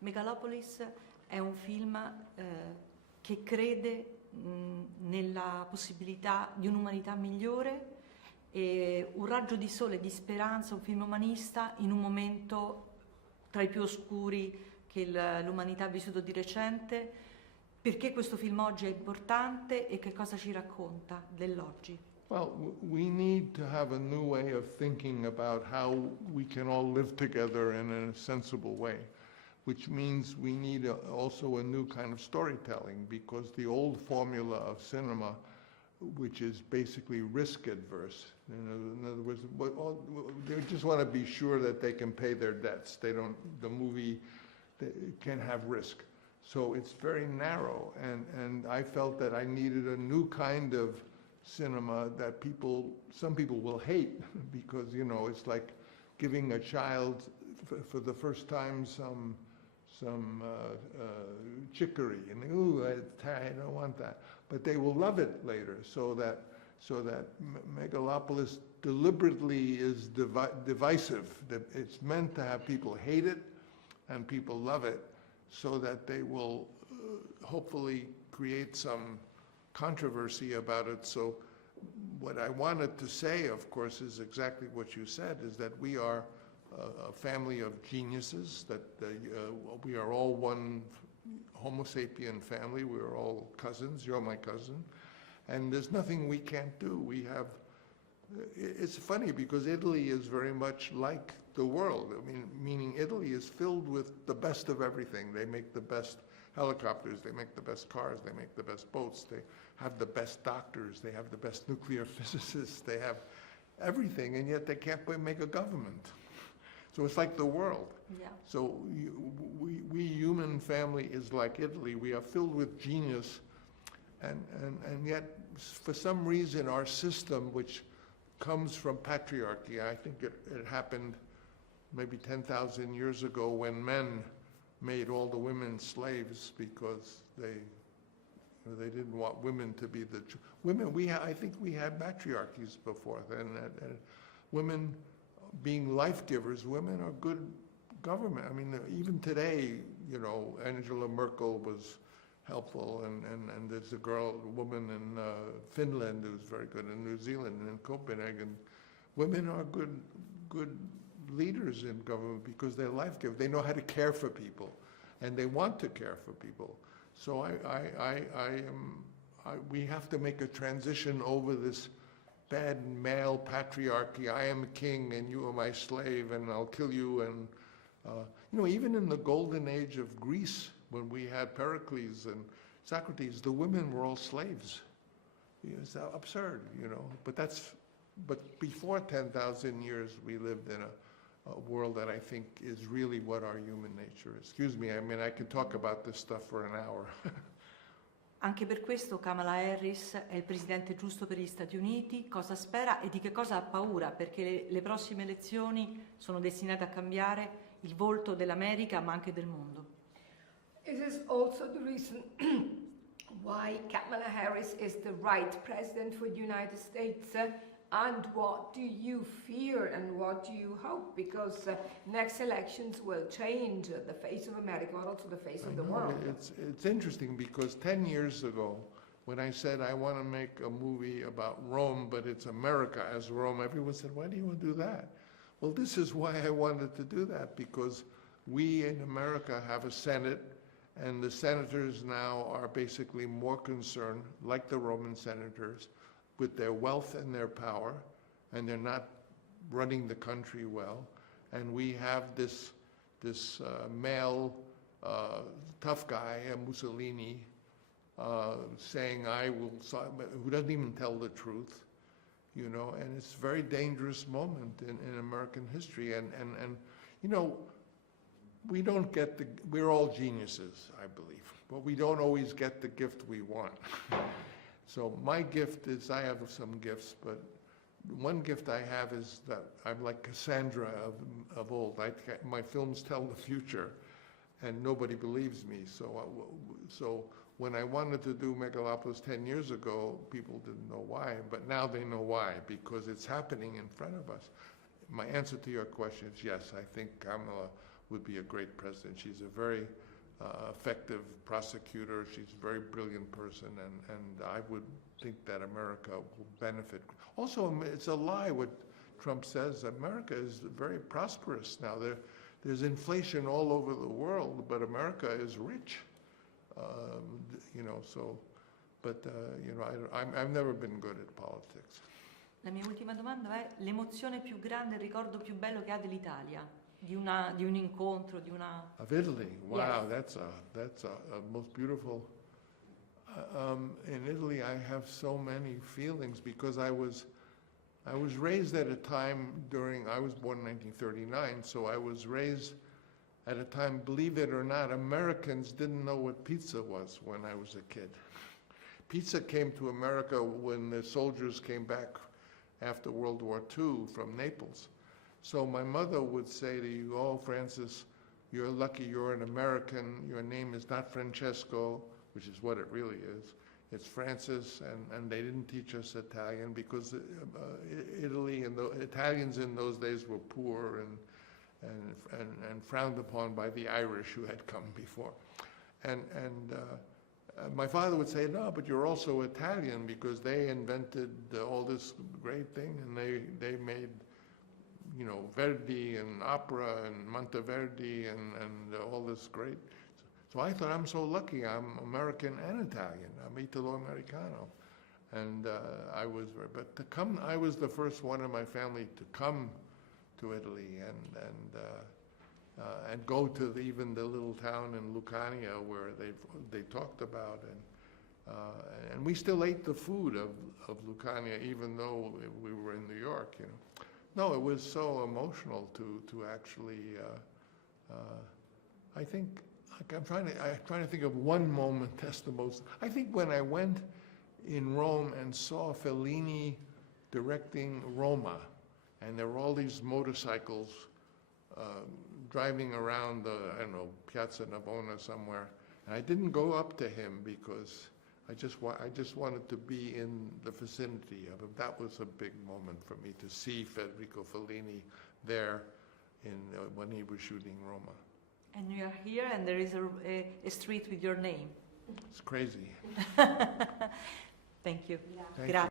Megalopolis è un film che crede nella possibilità di un'umanità migliore, e un raggio di sole, di speranza, un film umanista in un momento tra i più oscuri che l'umanità ha vissuto di recente. Perché questo film oggi è importante e che cosa ci racconta dell'oggi? Well, we need to have a new way of thinking about how we can all live together in a sensible way, which means we need also a new kind of storytelling, because the old formula of cinema, which is basically risk adverse. In other words, they just want to be sure that they can pay their debts. The movie can have risk. So it's very narrow, and I felt that I needed a new kind of cinema that some people will hate, because, it's like giving a child for the first time some chicory, and ooh, I don't want that. But they will love it later, so that Megalopolis deliberately is divisive. It's meant to have people hate it and people love it, so that they will hopefully create some controversy about it. So what I wanted to say, of course, is exactly what you said, is that we are a family of geniuses, that we are all one Homo sapien family. We are all cousins. You're my cousin. And there's nothing we can't do. It's funny because Italy is very much like the world. Meaning Italy is filled with the best of everything. They make the best helicopters, they make the best cars, they make the best boats, they have the best doctors, they have the best nuclear physicists, they have everything, and yet they can't make a government. So it's like the world. Yeah. So we human family is like Italy. We are filled with genius, and yet for some reason our system, which comes from patriarchy, I think it happened maybe 10,000 years ago when men made all the women slaves because they didn't want women to be the women. I think we had matriarchies before then. Women being life givers, women are good government. Even today, Angela Merkel was helpful, and there's a woman in Finland who's very good, in New Zealand and in Copenhagen. Women are good leaders in government because they're life givers. They know how to care for people, and they want to care for people. So we have to make a transition over this bad male patriarchy. I am king and you are my slave and I'll kill you. And even in the golden age of Greece, when we had Pericles and Socrates, the women were all slaves. It's absurd, But before 10,000 years, we lived in a world that I think is really what our human nature is. Excuse me, I can talk about this stuff for an hour. Anche per questo Kamala Harris è il presidente giusto per gli Stati Uniti. Cosa spera e di che cosa ha paura? Perché le prossime elezioni sono destinate a cambiare il volto dell'America, ma anche del mondo. It is also the reason why Kamala Harris is the right president for the United States. And what do you fear and what do you hope? Because next elections will change the face of America, but also the face of the world. It's interesting because 10 years ago, when I said I want to make a movie about Rome, but it's America as Rome, everyone said, why do you want to do that? Well, this is why I wanted to do that, because we in America have a Senate, and the senators now are basically more concerned, like the Roman senators, with their wealth and their power, and they're not running the country well. And we have this male tough guy, Mussolini, saying who doesn't even tell the truth, and it's a very dangerous moment in American history. And we don't get we're all geniuses, I believe, but we don't always get the gift we want. So my gift is, I have some gifts, but one gift I have is that I'm like Cassandra of old. My films tell the future, and nobody believes me. So when I wanted to do Megalopolis 10 years ago, people didn't know why, but now they know why, because it's happening in front of us. My answer to your question is yes, I think Kamala would be a great president. She's a very effective prosecutor. She's a very brilliant person, and I would think that America will benefit. Also, it's a lie what Trump says. America is very prosperous now. There's inflation all over the world, but America is rich. You know, so, but you know, I've never been good at politics. La mia ultima domanda è l'emozione più grande, il ricordo più bello che ha dell'Italia, di un incontro, di una... Of Italy, wow, Yes. that's a most beautiful. In Italy, I have so many feelings because I was raised at a time I was born in 1939, so I was raised at a time, believe it or not, Americans didn't know what pizza was when I was a kid. Pizza came to America when the soldiers came back after World War II from Naples. So my mother would say to you, "Oh, Francis, you're lucky you're an American. Your name is not Francesco," which is what it really is. It's Francis, and they didn't teach us Italian because Italy and the Italians in those days were poor and frowned upon by the Irish who had come before. And my father would say, "No, but you're also Italian because they invented all this great thing, and they made, you know, Verdi and opera and Monteverdi and all this great." So I thought, I'm so lucky. I'm American and Italian. I'm Italo-Americano. And I was the first one in my family to come to Italy and go to even the little town in Lucania where they talked about, and we still ate the food of Lucania even though we were in New York, you know. No, it was so emotional to actually. I think I'm trying to think of one moment that's the most. I think when I went in Rome and saw Fellini directing Roma, and there were all these motorcycles driving around I don't know, Piazza Navona somewhere, and I didn't go up to him because I just wanted to be in the vicinity of him. That was a big moment for me to see Federico Fellini there when he was shooting Roma. And you are here, and there is a street with your name. It's crazy. Thank you. Thank you. Grazie.